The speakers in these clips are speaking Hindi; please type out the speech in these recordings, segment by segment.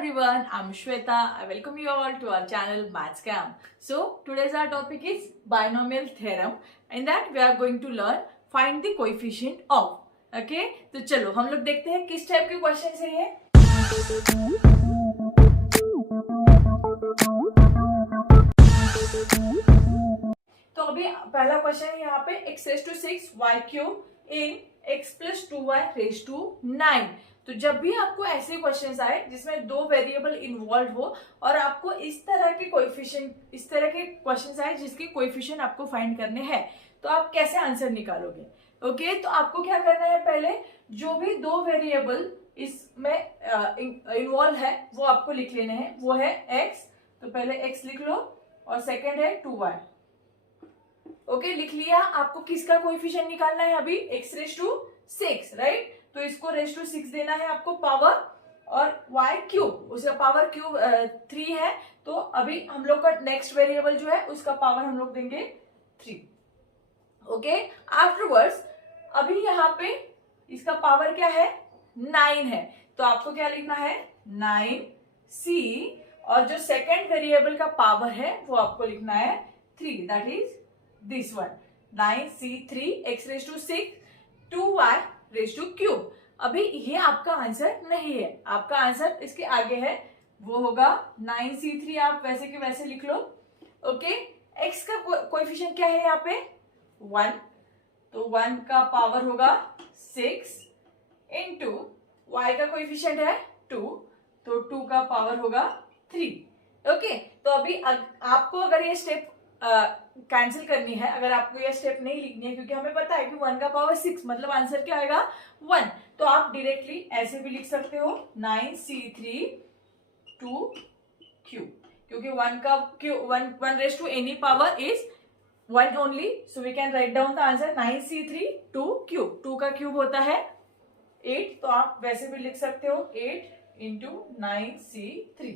everyone, I'm Shweta. I welcome you all to our channel Maths Camp. So today's our topic is binomial theorem. In that we are going to learn find the coefficient of. Okay, तो चलो हम लोग देखते हैं किस टाइप के क्वेश्चन है ये. तो अभी पहला क्वेश्चन है यहाँ पे x raise to 6 y cube in x plus 2y raise to 9. तो जब भी आपको ऐसे क्वेश्चंस आए जिसमें दो वेरिएबल इन्वॉल्व हो और आपको इस तरह के क्वेश्चंस आए जिसके कोएफिशिएंट आपको फाइंड करने हैं, तो आप कैसे आंसर निकालोगे. ओके, तो आपको क्या करना है, पहले जो भी दो वेरिएबल इसमें इन्वॉल्व है वो आपको लिख लेने हैं. वो है x, तो पहले x लिख लो और सेकेंड है 2y. ओके, लिख लिया. आपको किसका कोएफिशिएंट निकालना है अभी, x रेज टू 6, राइट. तो इसको रेज टू 6 देना है आपको पावर, और y क्यूब उसका पावर क्यूब 3 है. तो अभी हम लोग का नेक्स्ट वेरिएबल जो है उसका पावर हम लोग देंगे 3. ओके, आफ्टरवर्ड्स अभी यहाँ पे इसका पावर क्या है, 9 है. तो आपको क्या लिखना है, 9c, और जो सेकेंड वेरिएबल का पावर है वो आपको लिखना है 3, that is this one, 9c3 x raise to 6 2y raise to cube. अभी ये आपका आंसर नहीं है, आपका आंसर इसके आगे है, वो होगा 9c3. आप वैसे के वैसे लिख लो. ओके, x का कोएफिशिएंट क्या है यहाँ पे, 1. तो 1 का पावर होगा 6 इंटू y का कोएफिशिएंट है 2, तो 2 का पावर होगा 3. ओके, तो अभी आपको अगर ये स्टेप कैंसिल करनी है, अगर आपको ये स्टेप नहीं लिखनी है, क्योंकि हमें पता है कि 1 का पावर 6 मतलब आंसर क्या आएगा 1, तो आप डायरेक्टली ऐसे भी लिख सकते हो 9c3 2q, क्योंकि 1 का cube 1 raise to any power is 1 only, so we can write down the answer 9c3 2q. 2 का क्यूब होता है 8, तो आप वैसे भी लिख सकते हो 8 इंटू 9c3.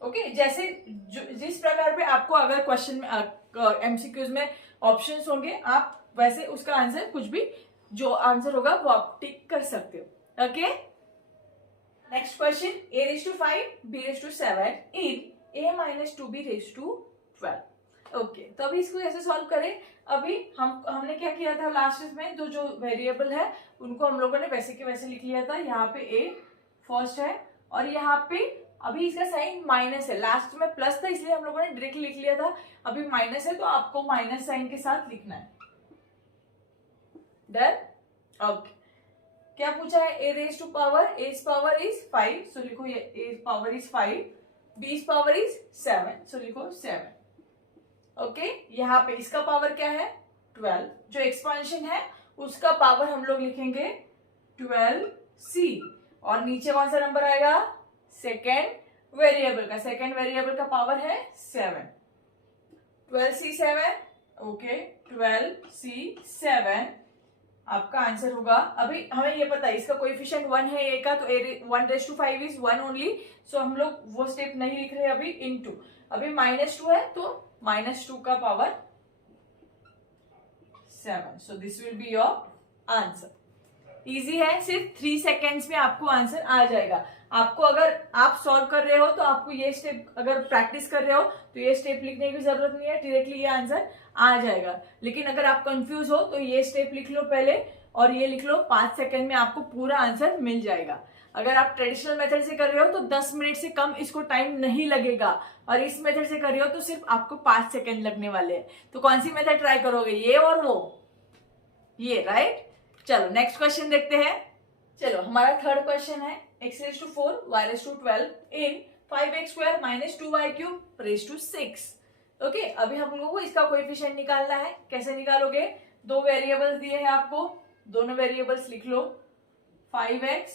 ओके, जैसे जिस प्रकार पे आपको अगर क्वेश्चन में एमसीक्यूज में ऑप्शंस होंगे, आप वैसे उसका आंसर कुछ भी जो आंसर होगा वो आप टिक कर सकते हो. Okay, next question, a raise to 5 b raise to 7 in a minus 2b raise to 12. Okay, तो अभी इसको कैसे सॉल्व करें. अभी हमने क्या किया था लास्ट में, जो वेरिएबल है उनको हम लोगों ने वैसे के वैसे लिख लिया था. यहाँ पे a फर्स्ट है और यहाँ पे अभी इसका साइन माइनस है, लास्ट में प्लस था इसलिए हम लोगों ने डायरेक्टली लिख लिया था. अभी माइनस है तो आपको माइनस साइन के साथ लिखना है. डन. ओके, क्या पूछा है, a raise to power, a power is 5, so लिखो ये a power is 5, b power is 7, so लिखो 7. ओके, यहाँ पे इसका पावर क्या है 12, जो एक्सपांशन है उसका पावर हम लोग लिखेंगे 12c, और नीचे कौन सा नंबर आएगा, सेकेंड वेरिएबल का पावर है 7, 12c7. ओके, 12c7 आपका आंसर होगा. अभी हमें ये पता है इसका कोएफिशिएंट 1 है a का, तो 1 रेज टू 5 इज 1 ओनली, सो हम लोग वो स्टेप नहीं लिख रहे अभी. इनटू अभी -2 है तो -2 का power 7, so this will be your answer. Easy है, सिर्फ 3 सेकेंड्स में आपको आंसर आ जाएगा. आपको अगर आप सॉल्व कर रहे हो तो आपको ये स्टेप, अगर प्रैक्टिस कर रहे हो तो ये स्टेप लिखने की जरूरत नहीं है, डायरेक्टली ये आंसर आ जाएगा. लेकिन अगर आप कंफ्यूज हो तो ये स्टेप लिख लो पहले और ये लिख लो, 5 सेकेंड में आपको पूरा आंसर मिल जाएगा. अगर आप ट्रेडिशनल मेथड से कर रहे हो तो 10 मिनट से कम इसको टाइम नहीं लगेगा, और इस मेथड से कर रहे हो तो सिर्फ आपको 5 सेकेंड लगने वाले हैं. तो कौन सी मेथड ट्राई करोगे, ये और वो, ये, राइट. चलो नेक्स्ट क्वेश्चन देखते हैं. चलो हमारा थर्ड क्वेश्चन है, x raise to 4 y raise to 12 in 5x square minus 2y cube raise to 6. Okay, अभी हम लोगों को इसका कोएफिशिएंट निकालना है. कैसे निकालोगे, दो वेरिएबल्स दिए हैं आपको, दोनों वेरिएबल्स लिख लो. 5x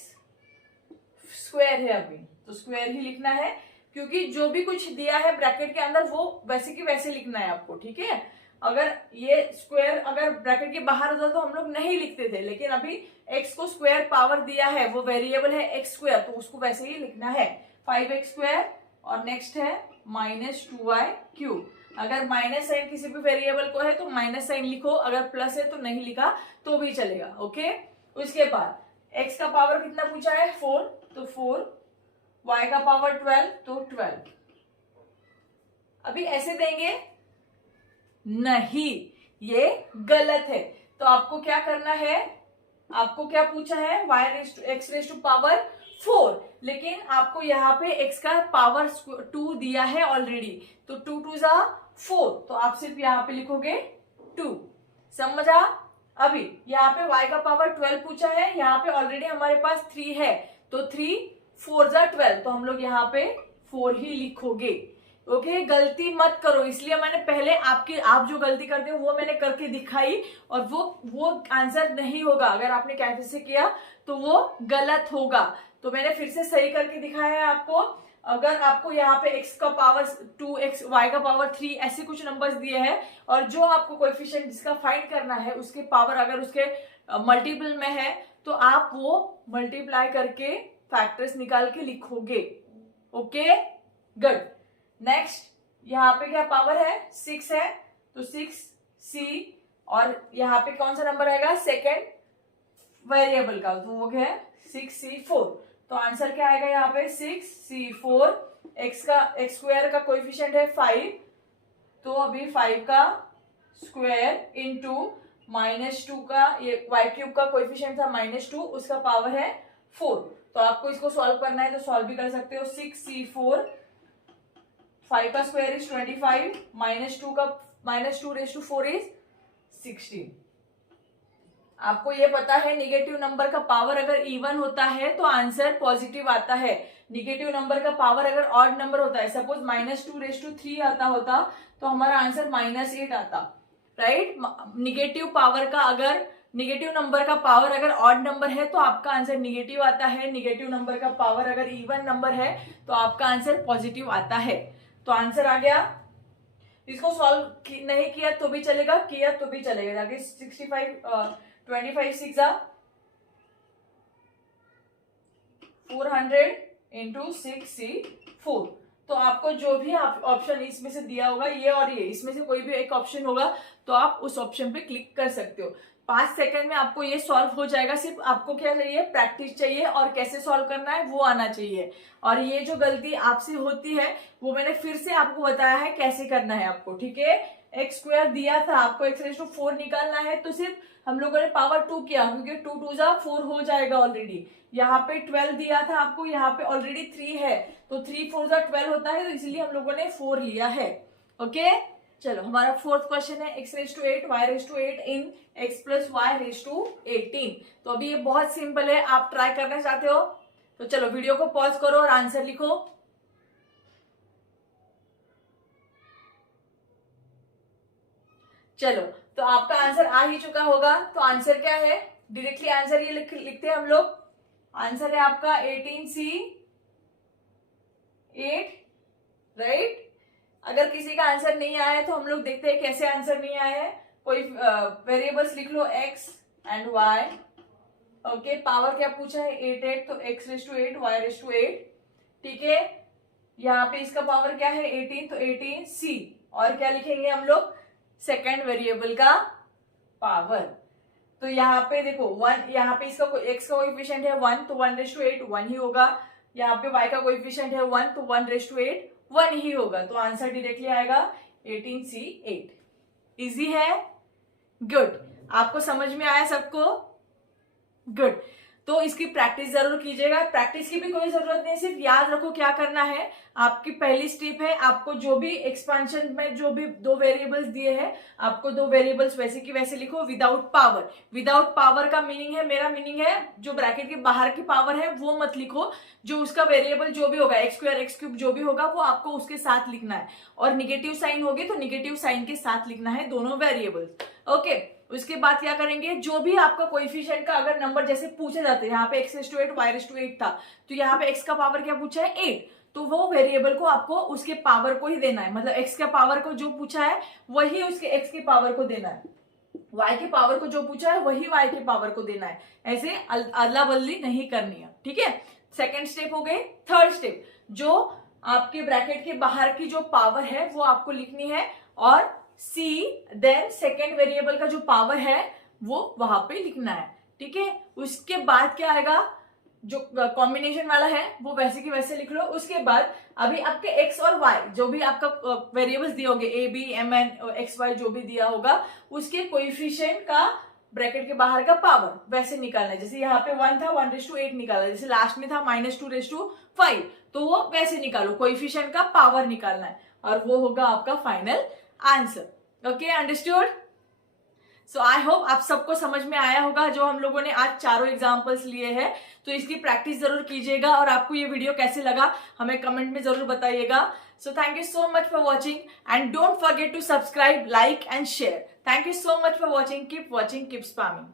स्क्वायर है अभी, तो स्क्वायर ही लिखना है, क्योंकि जो भी कुछ दिया है ब्रैकेट के अंदर वो वैसे की वैसे लिखना है आपको. ठीक है, अगर ये स्क्वायर अगर ब्रैकेट के बाहर होता तो हम लोग नहीं लिखते थे, लेकिन अभी x को स्क्वायर पावर दिया है, वो वेरिएबल है x स्क्वायर, तो उसको वैसे ही लिखना है 5x स्क्वायर, और नेक्स्ट है -2y क्यूब. अगर माइनस साइन किसी भी वेरिएबल को है तो माइनस साइन लिखो, अगर प्लस है तो नहीं लिखा तो भी चलेगा. ओके, उसके बाद x का पावर कितना पूछा है 4, तो 4 y का पावर 12 तो 12। अभी ऐसे देंगे नहीं, ये गलत है। तो आपको क्या करना है, आपको क्या पूछा है, x रेज टू पावर 4, लेकिन आपको यहाँ पे x का पावर 2 दिया है ऑलरेडी, तो 2 2 जा 4, तो आप सिर्फ यहाँ पे लिखोगे 2। समझा? अभी यहाँ पे y का पावर 12 पूछा है, यहाँ पे ऑलरेडी हमारे पास 3 है, तो 3 4 जा 12, तो हम लोग यहाँ पे 4 ही लिखोगे। ओके, गलती मत करो, इसलिए मैंने पहले आप जो गलती करते हो वो मैंने करके दिखाई, और वो आंसर नहीं होगा। अगर आपने कैसे से किया तो वो गलत होगा, तो मैंने फिर से सही करके दिखाया है आपको। अगर आपको यहाँ पे x का पावर 2, x y का पावर 3 ऐसे कुछ नंबर्स दिए हैं, और जो आपको कोएफिशिएंट जिसका फाइंड करना है उसके पावर अगर उसके मल्टीपल में है, तो आप वो मल्टीप्लाई करके फैक्टर्स निकाल के लिखोगे। Okay, good. नेक्स्ट, यहाँ पे क्या पावर है, 6 है, तो 6c, और यहाँ पे कौन सा नंबर आएगा, सेकेंड वेरिएबल का, तो वो क्या है 6c4, तो आंसर क्या आएगा यहाँ पे 6c4। x स्क्वायर का कोएफिशिएंट है 5, तो अभी 5 का स्क्वायर इंटू -2 का, ये y क्यूब का कोएफिशिएंट था -2, उसका पावर है 4। तो आपको इसको सॉल्व करना है तो सॉल्व भी कर सकते हो। 6c4, 5 का square is 25, -2 raise to 4 is 16। आपको ये पता है निगेटिव नंबर का पावर अगर इवन होता है तो आंसर पॉजिटिव आता है। निगेटिव नंबर का पावर अगर ऑड नंबर होता है, सपोज -2 रेज टू 3 आता होता तो हमारा आंसर -8 आता, राइट। निगेटिव नंबर का पावर अगर ऑड नंबर है तो आपका आंसर निगेटिव आता है। निगेटिव नंबर का पावर अगर इवन नंबर है तो आपका आंसर पॉजिटिव आता है। तो आंसर आ गया। इसको सॉल्व नहीं किया तो भी चलेगा, किया तो भी चलेगा। जाके 25 6 400 इंटू 6c4। तो आपको जो भी ऑप्शन इसमें से दिया होगा, ये और ये, इसमें से कोई भी एक ऑप्शन होगा तो आप उस ऑप्शन पे क्लिक कर सकते हो। 5 सेकंड में आपको ये सॉल्व हो जाएगा। सिर्फ आपको क्या चाहिए, प्रैक्टिस चाहिए, और कैसे सॉल्व करना है वो आना चाहिए। और ये जो गलती आपसे होती है वो मैंने फिर से आपको बताया है कैसे करना है आपको, ठीक है। एक्स स्क्वायर दिया था, आपको x रेज़ टू 4 निकालना है, तो सिर्फ हम लोगों ने पावर 2 किया, क्योंकि 2 2 जा 4 हो जाएगा ऑलरेडी। यहाँ पे 12 दिया था आपको, यहाँ पे ऑलरेडी 3 है, तो 3 4 जा 12 होता है, तो इसलिए हम लोगों ने 4 लिया है। ओके, चलो हमारा फोर्थ क्वेश्चन है x raise to 8 y raise to 8 in x plus y raise to 18। तो अभी ये बहुत सिंपल है, आप ट्राई करना चाहते हो तो चलो वीडियो को पॉज करो और आंसर लिखो। चलो, तो आपका आंसर आ ही चुका होगा। तो आंसर क्या है, डायरेक्टली आंसर ये लिखते हैं हम लोग। आंसर है आपका 18c 8, राइट। अगर किसी का आंसर नहीं आया है तो हम लोग देखते हैं कैसे आंसर नहीं आया है। कोई वेरिएबल्स लिख लो x and y। Okay, power क्या पूछा है 8 8, तो x raise to 8 y raise to 8, ठीक है। यहाँ पे इसका पावर क्या है 18, तो 18c, और क्या लिखेंगे हम लोग, सेकेंड वेरिएबल का पावर। तो यहाँ पे देखो 1, यहाँ पे इसका x का कोएफिशिएंट है 1, तो 1 रेज़ टू 8 1 ही होगा। यहाँ पे y का कोएफिशिएंट है 1, तो 1 रेज़ टू 8 1 ही होगा। तो आंसर डायरेक्टली आएगा 18c 8। इजी है, गुड। आपको समझ में आया सबको, गुड। तो इसकी प्रैक्टिस जरूर कीजिएगा। प्रैक्टिस की भी कोई जरूरत नहीं, सिर्फ याद रखो क्या करना है। आपकी पहली स्टेप है, आपको जो भी एक्सपेंशन में जो भी 2 वेरिएबल्स दिए हैं, आपको 2 वेरिएबल्स वैसे की वैसे लिखो विदाउट पावर। विदाउट पावर का मीनिंग है, मेरा मीनिंग है जो ब्रैकेट के बाहर की पावर है वो मत लिखो। जो उसका वेरिएबल जो भी होगा, एक्स स्क्वायर एक्स क्यूब जो भी होगा वो आपको उसके साथ लिखना है, और निगेटिव साइन होगी तो निगेटिव साइन के साथ लिखना है दोनों वेरिएबल्स। ओके, उसके बाद क्या करेंगे, जो भी आपका कोएफिशिएंट का अगर नंबर जैसे पूछे जाते हैं, यहाँ पे x raise to 8 y raise to 8 था, तो यहाँ पे x का पावर क्या पूछा है 8, तो वो वेरिएबल को आपको उसके पावर को ही देना है। मतलब x के पावर को जो पूछा है वही उसके x के पावर को देना है, y के पावर को जो पूछा है वही y के पावर को देना है। ऐसे अदला बदली नहीं करनी है, ठीक है। सेकेंड स्टेप हो गई। थर्ड स्टेप, जो आपके ब्रैकेट के बाहर की जो पावर है वो आपको लिखनी है, और c देन सेकेंड वेरिएबल का जो पावर है वो वहां पे लिखना है, ठीक है। उसके बाद क्या आएगा, जो कॉम्बिनेशन वाला है वो वैसे की वैसे लिख लो। उसके बाद अभी आपके एक्स और वाई जो भी आपका वेरिएबल्स दिए होंगे, A B M N X Y जो भी दिया होगा, उसके कोएफिशिएंट का ब्रैकेट के बाहर का पावर वैसे निकालना है। जैसे यहाँ पे 1 था 1:8 निकाला, जैसे लास्ट में था -2:5, तो वो वैसे निकालो, कोएफिशिएंट का पावर निकालना है और वो होगा आपका final answer. Okay, understood? So I hope आप सबको समझ में आया होगा जो हम लोगों ने आज चारों एग्जाम्पल्स लिए हैं। तो इसकी प्रैक्टिस जरूर कीजिएगा और आपको ये वीडियो कैसे लगा हमें कमेंट में जरूर बताइएगा। So thank you so much for watching and don't forget to subscribe, like and share. Thank you so much for watching, keep watching, keep spamming.